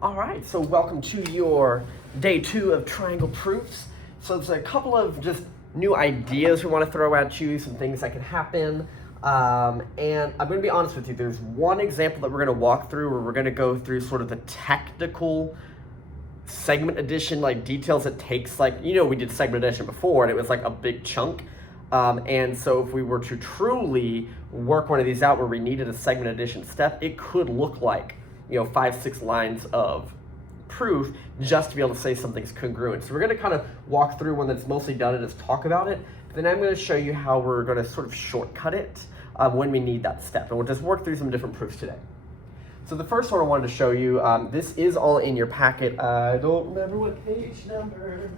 All right, so welcome to your day 2 of triangle proofs. So there's a couple of just new ideas we want to throw at you, some things that can happen. And I'm going to be honest with you, there's one example that we're going to walk through where we're going to go through sort of the technical segment addition, like details it takes, like, we did segment addition before and it was like a big chunk. And so if we were to truly work one of these out where we needed a segment addition step, it could look like 5-6 lines of proof just to be able to say something's congruent. So we're going to kind of walk through one that's mostly done and just talk about it. But then I'm going to show you how we're going to sort of shortcut it when we need that step. And we'll just work through some different proofs today. So the first one I wanted to show you, this is all in your packet. I don't remember what page number,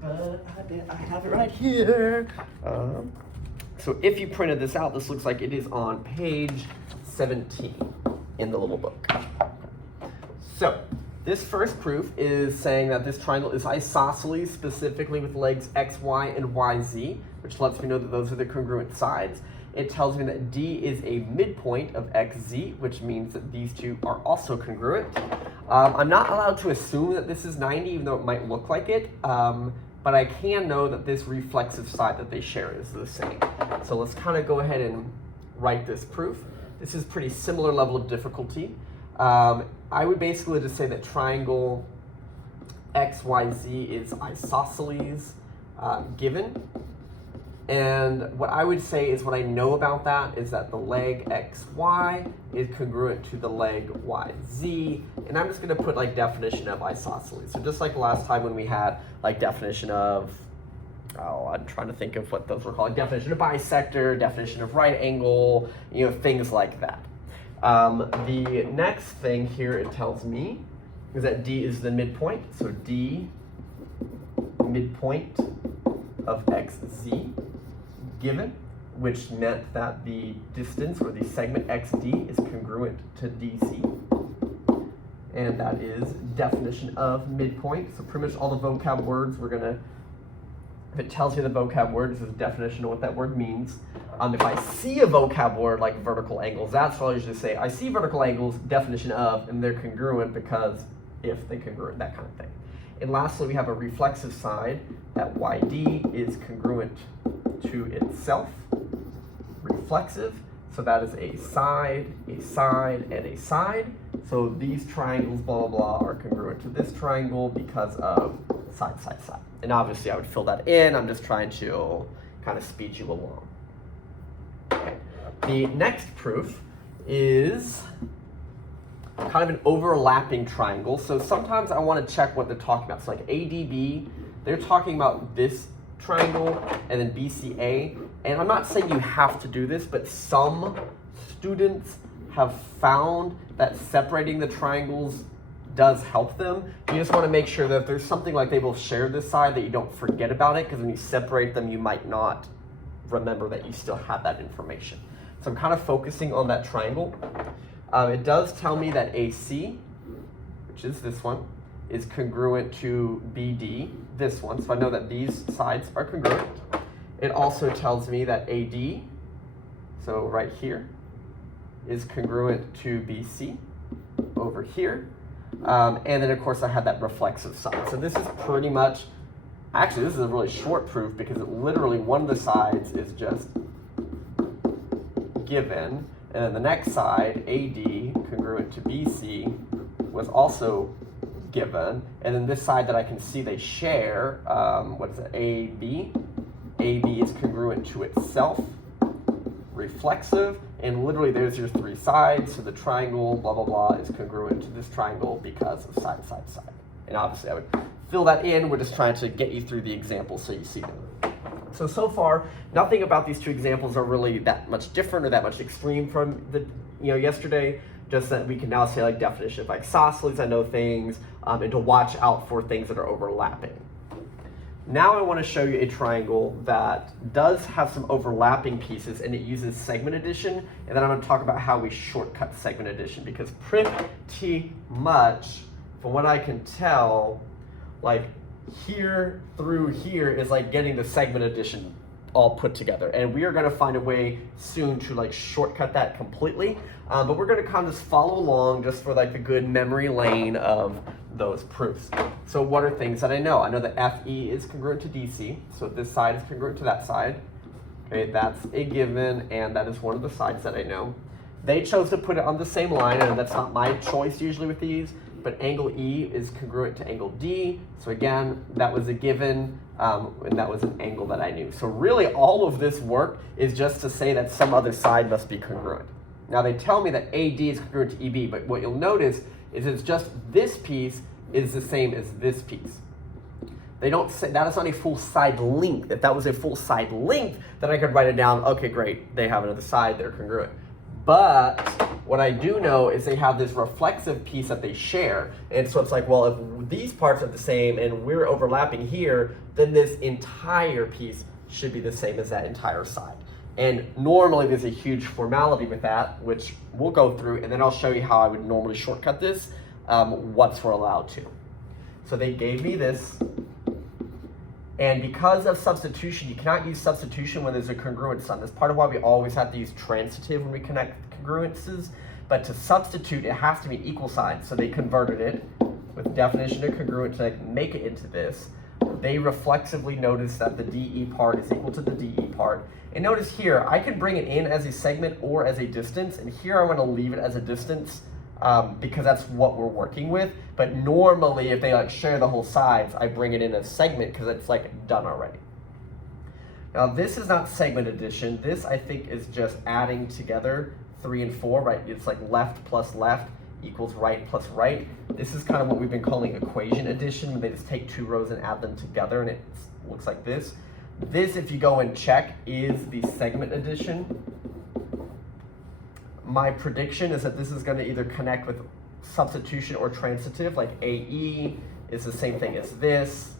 but I have it right here. So if you printed this out, this looks like it is on page 17 in the little book. So this first proof is saying that this triangle is isosceles, specifically with legs x, y, and yz, which lets me know that those are the congruent sides. It tells me that D is a midpoint of xz, which means that these two are also congruent. I'm not allowed to assume that this is 90, even though it might look like it, but I can know that this reflexive side that they share is the same. So let's kind of go ahead and write this proof. This is pretty similar level of difficulty. I would basically just say that triangle XYZ is isosceles given. And what I would say is what I know about that is that the leg XY is congruent to the leg YZ. And I'm just going to put like definition of isosceles. So just like last time when we had like definition of, I'm trying to think of what those were called, definition of bisector, definition of right angle, things like that. The next thing here it tells me is that D is the midpoint. So D, midpoint of XZ given, which meant that the distance or the segment XD is congruent to DC. And that is definition of midpoint. So pretty much all the vocab words we're going to, if it tells you the vocab word, this is a definition of what that word means. If I see a vocab word like vertical angles, that's what I usually say. I see vertical angles, definition of, and they're congruent because if they congruent, that kind of thing. And lastly, we have a reflexive side that YD is congruent to itself. Reflexive, so that is a side, and a side. So these triangles, blah, blah, blah, are congruent to this triangle because of side, side, side. And obviously I would fill that in. I'm just trying to kind of speed you along. Okay. The next proof is kind of an overlapping triangle. So sometimes I want to check what they're talking about. So like ADB, they're talking about this triangle and then BCA. And I'm not saying you have to do this, but some students have found that separating the triangles does help them. You just want to make sure that if there's something like they both share this side, that you don't forget about it, because when you separate them, you might not remember that you still have that information. So I'm kind of focusing on that triangle. It does tell me that AC, which is this one, is congruent to BD, this one. So I know that these sides are congruent. It also tells me that AD, so right here, is congruent to BC over here. And then of course I had that reflexive side. So this is pretty much, actually this is a really short proof because it literally one of the sides is just given, and then the next side, AD, congruent to BC, was also given, and then this side that I can see they share, what is it, AB? AB is congruent to itself, reflexive, and literally there's your three sides, so the triangle, blah, blah, blah, is congruent to this triangle because of side, side, side. And obviously I would fill that in. We're just trying to get you through the examples so you see them. So far, nothing about these two examples are really that much different or that much extreme from the yesterday, just that we can now say like definition of isosceles, I know things, and to watch out for things that are overlapping. Now I want to show you a triangle that does have some overlapping pieces and it uses segment addition, and then I'm going to talk about how we shortcut segment addition, because pretty much, from what I can tell, like here through here is like getting the segment addition all put together. And we are going to find a way soon to like shortcut that completely. But we're going to kind of just follow along just for like the good memory lane of those proofs. So what are things that I know? I know that FE is congruent to DC. So this side is congruent to that side. Okay, that's a given, and that is one of the sides that I know. They chose to put it on the same line, and that's not my choice usually with these, but angle E is congruent to angle D. So again, that was a given, and that was an angle that I knew. So really all of this work is just to say that some other side must be congruent. Now they tell me that AD is congruent to EB, but what you'll notice is it's just this piece is the same as this piece. They don't say, that is not a full side length. If that was a full side length, then I could write it down, okay, great, they have another side, they're congruent. But what I do know is they have this reflexive piece that they share. And so it's like, well, if these parts are the same and we're overlapping here, then this entire piece should be the same as that entire side. And normally there's a huge formality with that, which we'll go through, and then I'll show you how I would normally shortcut this once we're allowed to. So they gave me this. And because of substitution, you cannot use substitution when there's a congruent sign. That's part of why we always have to use transitive when we connect congruences. But to substitute, it has to be equal signs. So they converted it with definition of congruent to make it into this. They reflexively noticed that the DE part is equal to the DE part. And notice here, I can bring it in as a segment or as a distance. And here I want to leave it as a distance because that's what we're working with. But normally, if they like share the whole sides, I bring it in as segment because it's like done already. Now this is not segment addition. This I think is just adding together 3 and 4, right? It's like left plus left equals right plus right. This is kind of what we've been calling equation addition, when they just take 2 rows and add them together and it looks like this. This, if you go and check, is the segment addition. My prediction is that this is going to either connect with substitution or transitive, like AE is the same thing as this,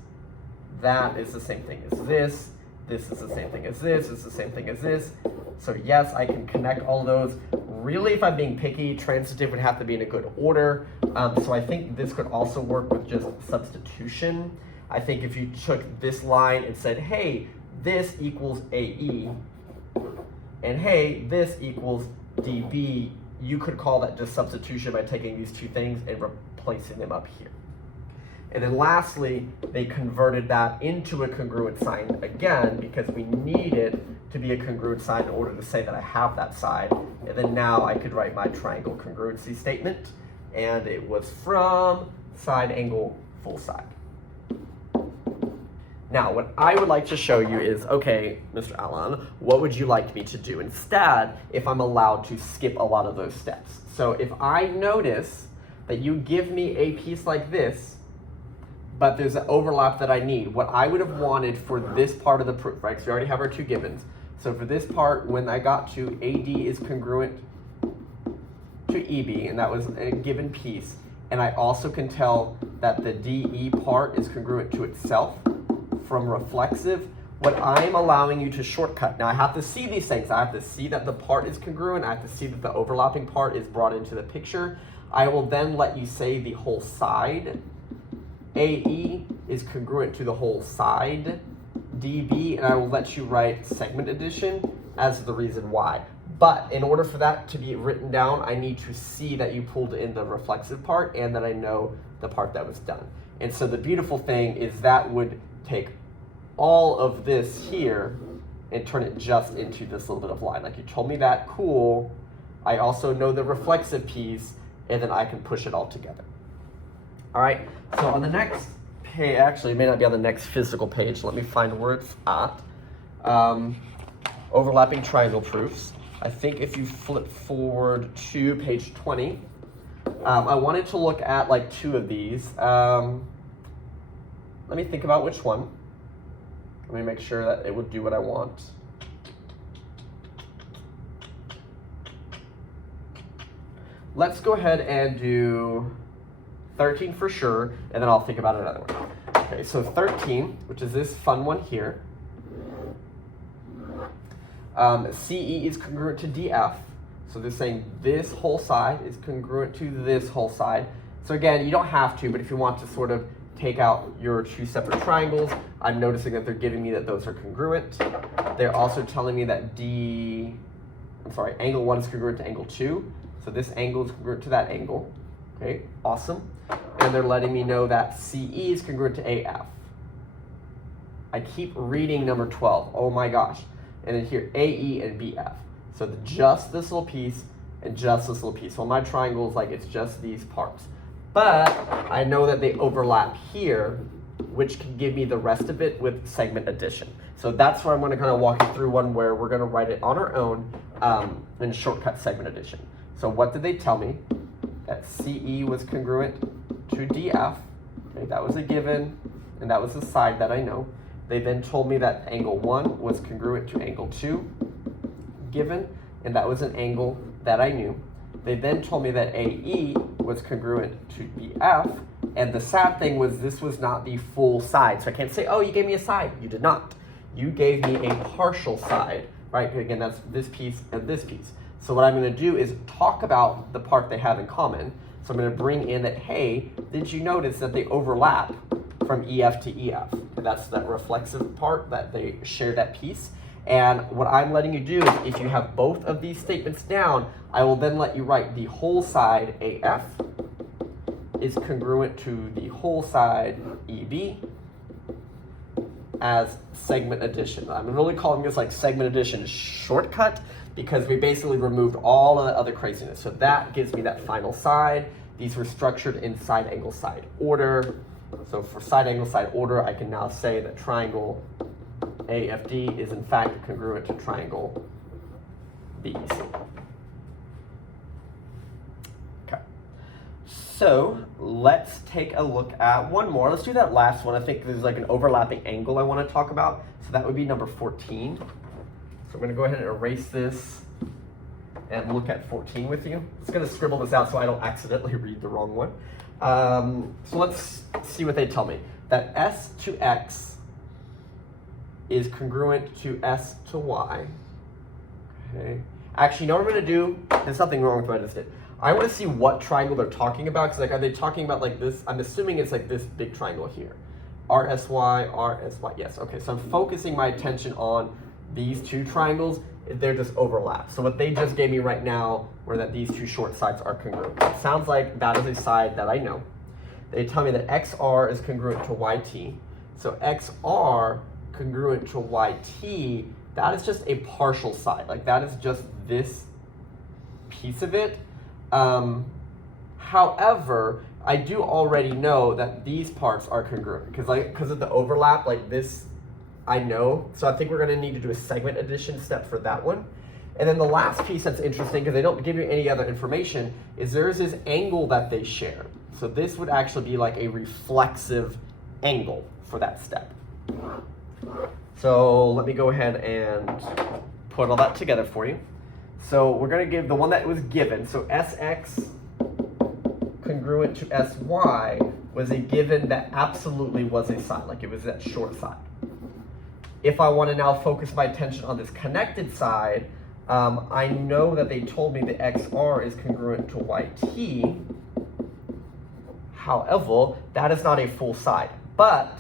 that is the same thing as this is the same thing as this, it's the same thing as this. So yes, I can connect all those. Really, if I'm being picky, transitive would have to be in a good order. So I think this could also work with just substitution. I think if you took this line and said, hey, this equals AE, and hey, this equals DB, you could call that just substitution by taking these 2 things and replacing them up here. And then lastly, they converted that into a congruent sign again because we need it to be a congruent sign in order to say that I have that side. And then now I could write my triangle congruency statement, and it was from side angle full side. Now, what I would like to show you is, okay, Mr. Allen, what would you like me to do instead if I'm allowed to skip a lot of those steps? So if I notice that you give me a piece like this, but there's an overlap that I need, what I would have wanted for this part of the proof, right? Because we already have our 2 givens. So for this part, when I got to AD is congruent to EB, and that was a given piece, and I also can tell that the DE part is congruent to itself, from reflexive, what I'm allowing you to shortcut. Now I have to see these things. I have to see that the part is congruent. I have to see that the overlapping part is brought into the picture. I will then let you say the whole side. AE is congruent to the whole side. DB, and I will let you write segment addition as the reason why. But in order for that to be written down, I need to see that you pulled in the reflexive part and that I know the part that was done. And so the beautiful thing is that would take all of this here and turn it just into this little bit of line. Like you told me that, cool. I also know the reflexive piece, and then I can push it all together. All right, so on the next page, actually it may not be on the next physical page. Let me find where it's at. Overlapping triangle proofs. I think if you flip forward to page 20, I wanted to look at like 2 of these. Let me think about which one. Let me make sure that it would do what I want. Let's go ahead and do 13 for sure, and then I'll think about another one. Okay, so 13, which is this fun one here. CE is congruent to DF. So they're saying this whole side is congruent to this whole side. So again, you don't have to, but if you want to sort of take out your two separate triangles, I'm noticing that they're giving me that those are congruent. They're also telling me that angle 1 is congruent to angle 2. So this angle is congruent to that angle. Okay, awesome. And they're letting me know that CE is congruent to AF. I keep reading number 12. Oh my gosh. And then here, AE and BF. So just this little piece and just this little piece. So my triangle is like it's just these parts. But I know that they overlap here, which can give me the rest of it with segment addition. So that's where I'm going to kind of walk you through one where we're going to write it on our own in shortcut segment addition. So what did they tell me? That CE was congruent to DF. Okay, that was a given, and that was the side that I know. They then told me that angle 1 was congruent to angle 2, given, and that was an angle that I knew. They then told me that AE was congruent to BF, and the sad thing was this was not the full side. So I can't say, oh, you gave me a side. You did not. You gave me a partial side, right? Again, that's this piece and this piece. So what I'm going to do is talk about the part they have in common. So I'm going to bring in that, hey, did you notice that they overlap from EF to EF? And that's that reflexive part that they share that piece. And what I'm letting you do is if you have both of these statements down, I will then let you write the whole side AF is congruent to the whole side EB as segment addition. I'm really calling this like segment addition shortcut because we basically removed all of the other craziness. So that gives me that final side. These were structured in side angle side order. So for side angle side order, I can now say that triangle AFD is in fact congruent to triangle BEC. Okay. So let's take a look at one more. Let's do that last one. I think there's like an overlapping angle I want to talk about. So that would be number 14. So I'm going to go ahead and erase this and look at 14 with you. I'm just going to scribble this out so I don't accidentally read the wrong one. So let's see what they tell me. That S to X is congruent to S to Y. Okay. Actually, you know what I'm going to do? There's something wrong with what I just did. I want to see what triangle they're talking about. Because like, are they talking about like this? I'm assuming it's like this big triangle here. RSY, RSY. Yes. Okay. So I'm focusing my attention on these two triangles. They're just overlap. So what they just gave me right now were that these two short sides are congruent. It sounds like that is a side that I know. They tell me that XR is congruent to YT. So XR congruent to YT, that is just a partial side. Like that is just this piece of it. However, I do already know that these parts are congruent because of the overlap, like this I know. So I think we're going to need to do a segment addition step for that one. And then the last piece that's interesting, because they don't give you any other information, is there's this angle that they share. So this would actually be like a reflexive angle for that step. So let me go ahead and put all that together for you. So we're going to give the one that was given. So SX congruent to SY was a given that absolutely was a side, like it was that short side. If I want to now focus my attention on this connected side, I know that they told me that XR is congruent to YT. However, that is not a full side. But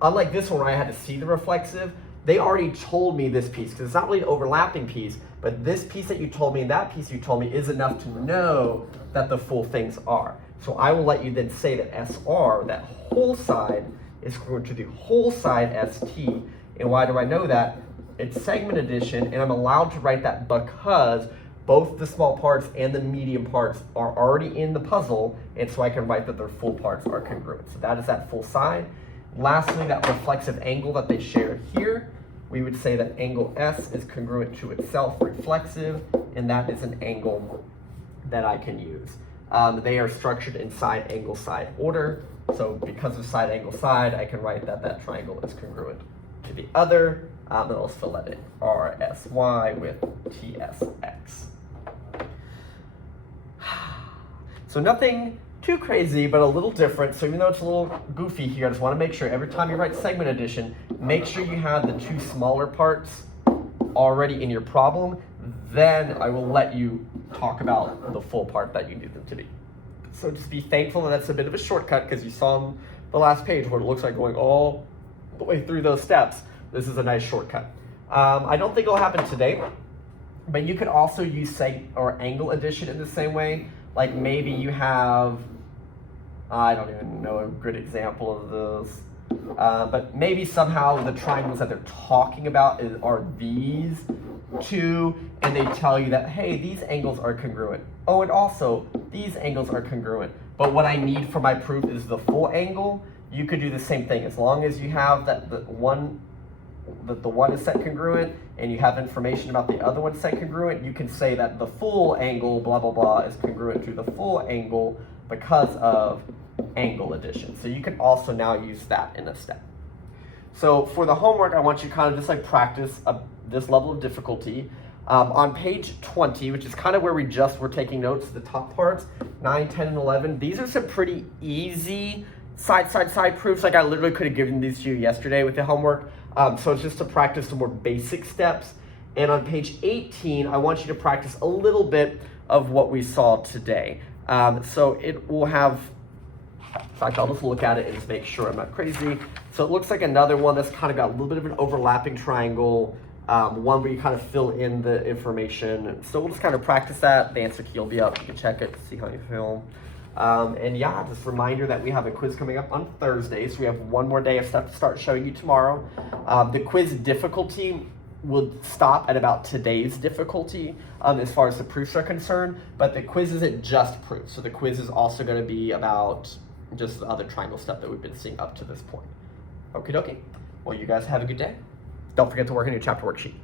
unlike this one where I had to see the reflexive, they already told me this piece, because it's not really an overlapping piece, but this piece that you told me and that piece you told me is enough to know that the full things are. So I will let you then say that SR, that whole side, is congruent to the whole side ST. And why do I know that? It's segment addition, and I'm allowed to write that because both the small parts and the medium parts are already in the puzzle, and so I can write that their full parts are congruent. So that is that full side. Lastly, that reflexive angle that they share here, we would say that angle S is congruent to itself, reflexive, and that is an angle that I can use. They are structured in side angle side order. So because of side angle side, I can write that that triangle is congruent to the other. Then I'll fill that in, RSY with TSX. So nothing too crazy, but a little different. So even though it's a little goofy here, I just want to make sure every time you write segment addition, make sure you have the two smaller parts already in your problem. Then I will let you talk about the full part that you need them to be. So just be thankful that that's a bit of a shortcut, because you saw on the last page what it looks like going all the way through those steps. This is a nice shortcut. I don't think it'll happen today, but you could also use seg or angle addition in the same way. Like maybe you have, I don't even know a good example of this, but maybe somehow the triangles that they're talking about are these two, and they tell you that, hey, these angles are congruent. Oh, and also, these angles are congruent. But what I need for my proof is the full angle. You could do the same thing. As long as you have that the one is set congruent, and you have information about the other one set congruent, you can say that the full angle, blah, blah, blah, is congruent to the full angle because of angle addition. So you can also now use that in a step. So for the homework, I want you to kind of just like practice this level of difficulty. On page 20, which is kind of where we just were taking notes, the top parts, 9, 10, and 11, these are some pretty easy side proofs. Like I literally could have given these to you yesterday with the homework. So it's just to practice the more basic steps. And on page 18, I want you to practice a little bit of what we saw today. So it will have, in fact, I'll just look at it and just make sure I'm not crazy. So it looks like another one that's kind of got a little bit of an overlapping triangle, one where you kind of fill in the information. So we'll just kind of practice that. The answer key will be up. You can check it, see how you feel. And yeah, just a reminder that we have a quiz coming up on Thursday. So we have one more day of stuff to start showing you tomorrow. The quiz difficulty will stop at about today's difficulty as far as the proofs are concerned, but the quiz isn't just proofs. So the quiz is also going to be about just the other triangle stuff that we've been seeing up to this point. Okie dokie. Well, you guys have a good day. Don't forget to work on your chapter worksheet.